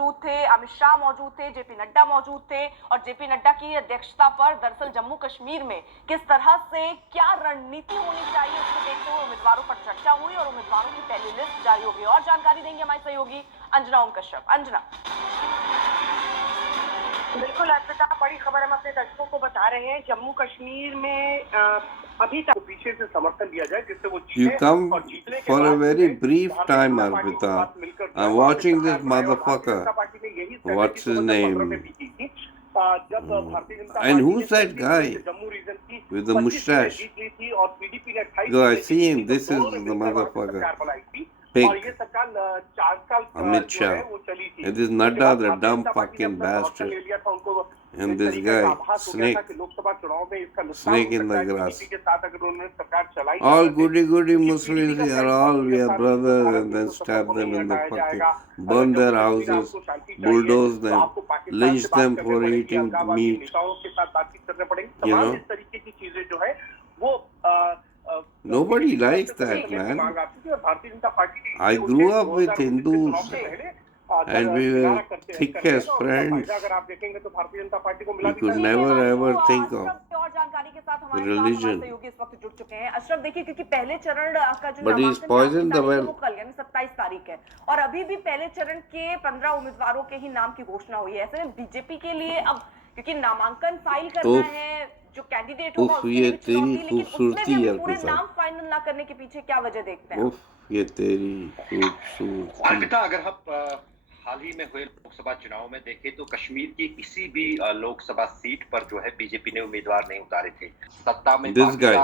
मौजूद थे, अमित शाह मौजूद थे, जेपी नड्डा मौजूद थे और जेपी नड्डा की अध्यक्षता पर दरअसल जम्मू कश्मीर में किस तरह से क्या रणनीति होनी चाहिए उसको देखते हुए उम्मीदवारों पर चर्चा हुई और उम्मीदवारों की पहली लिस्ट जारी हो गई। और जानकारी देंगे हमारे सहयोगी अंजना ओम कश्यप। अंजना। बिल्कुल अर्पिता, बड़ी खबर हम अपने दर्शकों को बता रहे हैं। जम्मू कश्मीर में अभी तक पीछे से समर्थन दिया जाए जिससे वो You जीते come और जीतने के for a बाद very brief भारतीय time, जनता पार्टी के Arpita. साथ मिलकर जो I'm है वहाँ पे watching this सरकार बनाई और भारतीय motherfucker. जनता पार्टी ने यही What's स्ट्रेटेजी his 2015 में name? भी की थी। जब Bharatiya Janata And party who's ने that guy जम्मू रीजन की with the 25 सीटें mustache? जीत ली थी और पीडीपी ने 28 Yo, I सीटें see जीती him. थी, तो This is दोनों ने the मिलकर वहाँ पे motherfucker. सरकार बनाई थी Pig. और ये सरकार 4 साल Amit जो है Shah. वो चली थी। And this उसके Nadda, बाद the भारतीय dumb जनता पार्टी ने fucking अपना समर्थन bastard. ले लिया था, उनको And इस this तरीके का guy, आभास हो गया था snake, कि लोकसभा चुनाव में इसका नुकसान snake हो in सकता the है grass. पीडीपी के साथ अगर उन्होंने सरकार चलाई All जाती है। goody क्योंकि Muslims, पीडीपी का we are प्लेटफॉर्म all, भी we ये are था कि brothers, भारत and की then तो stab सबको them नहीं in the हटाया fucking, जाएगा। अगर burn Jammu their Kashmir houses, आपको शांति चाहिए bulldoze तो them, आपको पाकिस्तान lynch से बात them करने for पड़ेगी, eating अलगाववादी meat, नेताओं के साथ बातचीत करने पड़ेगी। you तमाम know. इस तरीके की चीजें जो है वो Nobody पीडीपी की तरफ likes से समय that, समय पे man. मांग आती थी और भारतीय जनता पार्टी ने I इसलिए grew उनके up with 2019 के चुनाव Hindus, से पहले and we किनारा were करते thick कर दिया as था और उसका friends. फायदा अगर आप देखेंगे तो भारतीय जनता पार्टी को मिला We भी could था। never ever Himanshu, think of Ashraf और जानकारी के साथ हमारे religion. सहयोगी इस वक्त जुड़ चुके हैं। अशरफ, देखिए क्योंकि पहले चरण का जो But he's नामांकन की poisoned the आखिरी तारीख है well. वो कल यानी 27 तारीख है और अभी भी पहले चरण के 15 उम्मीदवारों के ही नाम की घोषणा हुई है। ऐसे में बीजेपी के लिए अब क्योंकि नामांकन फाइल करना उफ, है, जो कैंडिडेट होगा उफ, उसके ये लिए भी तेरी चुनौती, लेकिन उसमें भी खूबसूरती अभी यार पूरे पिता. नाम फाइनल ना करने के पीछे क्या वजह देखते हैं? उफ, ये तेरी खूबसूरती. अर्पिता, अगर हम हाल ही में हुए लोकसभा चुनाव में देखें तो कश्मीर की किसी भी लोकसभा सीट पर जो है बीजेपी ने उम्मीदवार नहीं उतारे थे। सत्ता में This guy.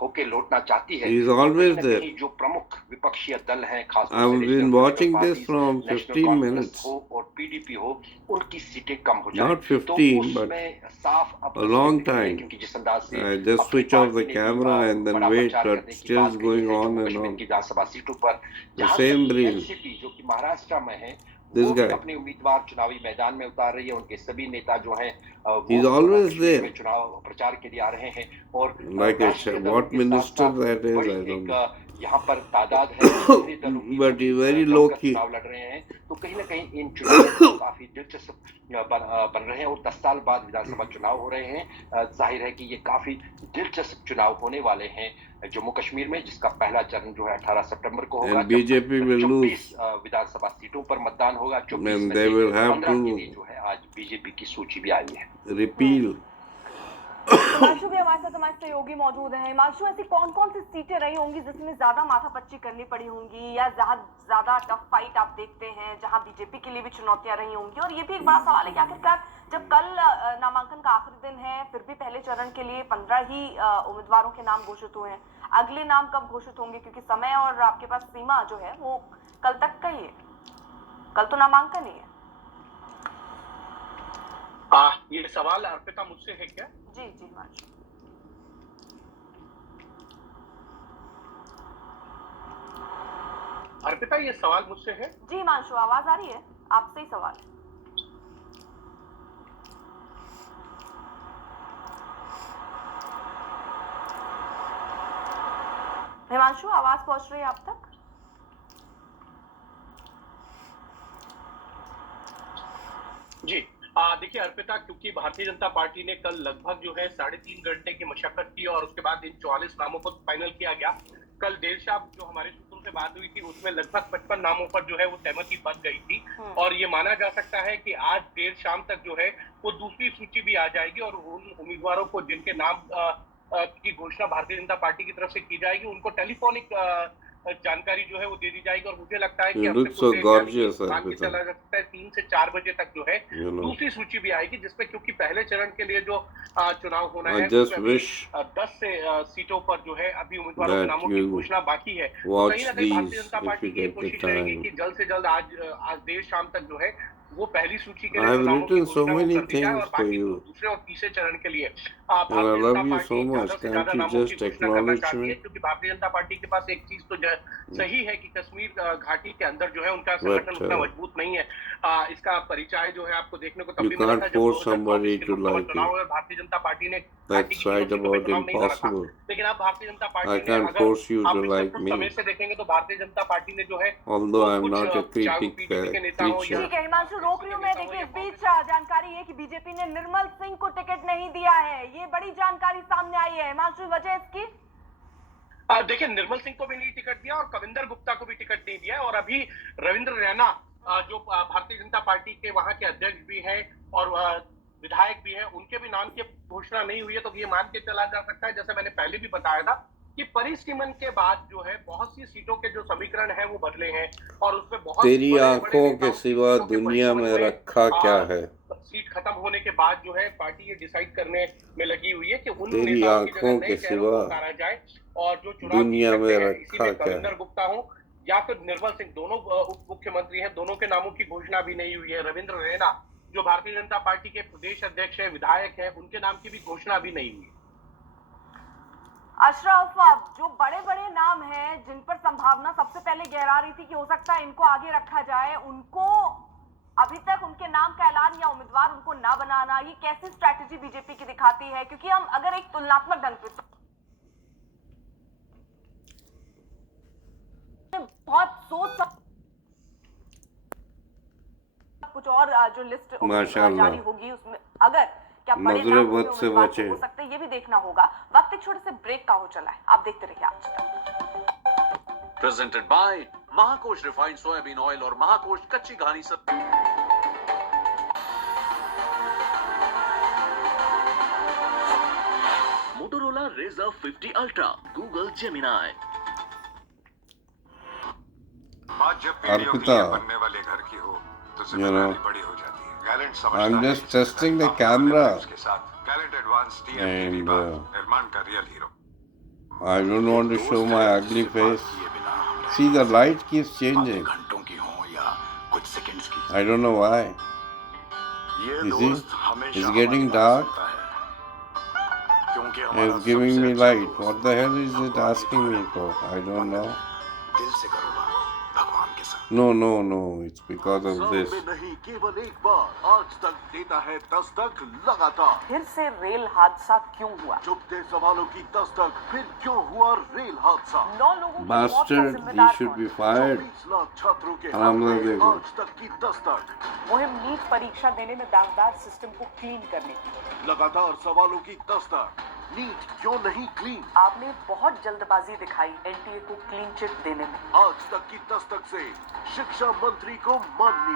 होके लौटना चाहती है। He's तो कहीं always न there. कहीं जो प्रमुख विपक्षीय दल हैं, खासतौर I've से been national watching political this parties, from national 15 conference minutes. हो और पीडीपी हो, उनकी सीटें कम हो जाए। Not तो 15, but उसमें साफ a अपनी long दिख रही है, time. क्योंकि जिस अंदाज से I just अपनी switch off पार्टी the ने भी camera and then बड़ा wait, प्रचार but करने की still बात is कही going है on Jammu and Kashmir on. की विधानसभा सीटों पर। The जहां same तक drill. एनसीपी जो कि महाराष्ट्र में है, This वो भी guy. अपने उम्मीदवार चुनावी मैदान में उतार रही है। उनके सभी नेता जो हैं He's वो always कश्मीर there. में चुनाव प्रचार के लिए आ रहे हैं और Like a राष्ट्रीय दलों what के साथ minister साथ that is, बड़ी I don't एक know. यहाँ पर तादाद है केंद्रीय दलों की, But he's very low जमकर key. चुनाव लड़ रहे हैं। तो कहीं ना कहीं इन चुनावों को काफी दिलचस्प बन रहे हैं और 10 साल बाद विधानसभा चुनाव हो रहे हैं। जाहिर है कि ये काफी दिलचस्प चुनाव होने वाले हैं जम्मू कश्मीर में, जिसका पहला चरण जो है 18 सितंबर को होगा। And BJP will 24 lose. विधानसभा सीटों पर मतदान होगा। 24 And में they से will have 15 के लिए to जो है आज बीजेपी की सूची भी आई है। repeal. हिमांशु भी हमारे साथ हमारे सहयोगी मौजूद हैं। हिमांशु, ऐसी कौन कौन सी सीटें रही होंगी जिसमें ज्यादा माथापच्ची करनी पड़ी होंगी या ज्यादा टफ फाइट आप देखते हैं जहां बीजेपी के लिए भी चुनौतियां रही होंगी? और ये भी एक बड़ा सवाल है कि आखिरकार जब कल नामांकन का आखिरी दिन है, फिर भी पहले चरण के लिए 15 ही उम्मीदवारों के नाम घोषित हुए हैं, अगले नाम कब घोषित होंगे? क्योंकि समय और आपके पास सीमा जो है वो कल तक का ही है, कल तो नामांकन ही है। ये सवाल अर्पिता मुझसे है क्या? जी जी हिमांशु। अर्पिता, ये सवाल मुझसे है? जी हिमांशु, आवाज आ रही है, आपसे ही सवाल है। हिमांशु, आवाज पहुंच रही है आप तक? जी देखिए अर्पिता, क्योंकि भारतीय जनता पार्टी ने कल लगभग जो है 3.5 घंटे की मशक्कत की और उसके बाद इन 44 नामों को फाइनल किया गया। कल देर शाम जो हमारे सूत्रों से बात हुई थी उसमें लगभग 55 नामों पर जो है वो सहमति बन गई थी और ये माना जा सकता है कि आज देर शाम तक जो है वो दूसरी सूची भी आ जाएगी और उन उम्मीदवारों को जिनके नाम की घोषणा भारतीय जनता पार्टी की तरफ से की जाएगी उनको टेलीफोनिक जानकारी जो है वो दे दी जाएगी। और मुझे लगता है कि चला सकता है 3 से 4 बजे तक जो है दूसरी सूची भी आएगी, जिसपे क्योंकि पहले चरण के लिए जो चुनाव होना है 10 से सीटों पर जो है अभी उम्मीदवारों के नामों की घोषणा बाकी है। कहीं ना कहीं भारतीय जनता पार्टी की कोशिश रहेगी कि जल्द से जल्द आज देर शाम तक जो है वो पहली सूची के लिए नामों की घोषणा कर दी जाए और बाकी दूसरे और तीसरे चरण के लिए भारतीय जनता पार्टी ज्यादा से ज्यादा नामों की घोषणा करना चाहती है, क्योंकि भारतीय जनता पार्टी के पास एक चीज तो सही है कि कश्मीर घाटी के अंदर जो है उनका संगठन उतना मजबूत नहीं है। इसका परिचय जो है आपको देखने को तब You भी मिला can't था जब force 2024 somebody के to लोकसभा like चुनाव you. में भारतीय जनता पार्टी ने That's right about चुनाव नहीं लड़ा था। impossible. लेकिन अब भारतीय जनता I पार्टी ने can't अगर force you आप to पिछले like कुछ me. समय से देखेंगे तो भारतीय जनता पार्टी ने जो है Although वो I'm कुछ not a चाहे वो critic बीजेपी के नेता हो या preacher. ठीक है हिमांशु, रोक रही हूँ मैं। देखिए इस बीच जानकारी है कि बीजेपी ने निर्मल सिंह को टिकट नहीं दिया है। ये बड़ी जानकारी सामने आई है हिमांशु, वजह इसकी? देखिए निर्मल सिंह को भी नहीं टिकट दिया और कविंदर गुप्ता को भी टिकट नहीं दिया और अभी रविंद्र रैना जो भारतीय जनता पार्टी के वहां के अध्यक्ष भी हैं और विधायक भी हैं, उनके भी नाम की घोषणा नहीं हुई है। तो ये मान के चला जा सकता है, जैसे मैंने पहले भी बताया था, कि परिसीमन के बाद जो है बहुत सी सीटों के जो समीकरण है वो बदले हैं और उसमें बहुत तेरी बड़े-बड़े आंखों के नेताओं की सिवा सीटों के दुनिया परिसीमन में रखा क्या है? सीट खत्म होने के बाद जो है पार्टी ये डिसाइड करने में लगी हुई है कि उन तेरी नेताओं की जगह आंखों नए के चेहरों को सिवा उतारा जाए और जो चुनाव दुनिया जीत में सकते हैं, रखा इसी में क्या कविंदर है? गुप्ता हो या फिर निर्मल सिंह, दोनों उप मुख्यमंत्री हैं, दोनों के नामों की घोषणा भी नहीं हुई है। रविंद्र रैना जो भारतीय जनता पार्टी के प्रदेश अध्यक्ष है, विधायक है, उनके नाम की भी घोषणा भी नहीं हुई है। अशरफ, जो बड़े बड़े नाम हैं जिन पर संभावना सबसे पहले गहरा रही थी कि हो सकता है इनको आगे रखा जाए, उनको अभी तक उनके नाम का ऐलान या उम्मीदवार उनको ना बनाना, ये कैसी स्ट्रैटेजी बीजेपी की दिखाती है? क्योंकि हम अगर एक तुलनात्मक ढंग से बहुत सोच कुछ और जो लिस्ट माशाल्लाह। जारी होगी उसमें अगर क्या बड़े नजरे नाम बद होंगे से उम्मीदवार बचे। हो सकते हैं, ये भी देखना होगा। वक्त एक छोटे से ब्रेक का हो चला है, आप देखते रहिए Aaj Tak. Presented by Mahakosh refined soybean oil और महाकोश कच्ची घानी सब। Motorola Razr 50 ultra, Google Gemini. बात जब पीढ़ियों के अर्पिता, लिए बनने वाले घर की हो तो जिम्मेदारी बड़ी हो जाती है। गैलेंट समझता I'm है just कि इसका testing the अपना camera. लेवल उसके साथ गैलेंट एडवांस टीएमटीवी And, निर्माण का real hero. I don't want to show my ugly face. See, the light keeps changing. घंटों की हो या कुछ सेकंड्स की। I don't know why. ये You see, दोस्त हमेशा it's getting हमारी बात dark. सुनता है, क्योंकि हमारा It's giving सबसे me अच्छा light. दोस्त What the hell is it भगवान asking me he for? I don't know. दिल से करूँगा भगवान के साथ। No, no, no. It's because of साल this. में नहीं केवल एक बार आज तक देता है दस्तक लगातार। फिर से रेल हादसा क्यों हुआ? चुपते सवालों की दस्तक, फिर क्यों हुआ रेल हादसा? 9 लोगों की मौत का Bastard, he जिम्मेदार should कौन? be fired. 24 लाख छात्रों के हरामजादे हाथ में को। आज तक की दस्तक। मुहिम नीट परीक्षा देने में दागदार सिस्टम को क्लीन करने की। लगातार सवालों की दस्तक, नीट क्यों नहीं क्लीन? आपने बहुत जल्दबाजी दिखाई एनटीए को क्लीन चिट देने में। आज तक की दस्तक से शिक्षा मंत्री को माननी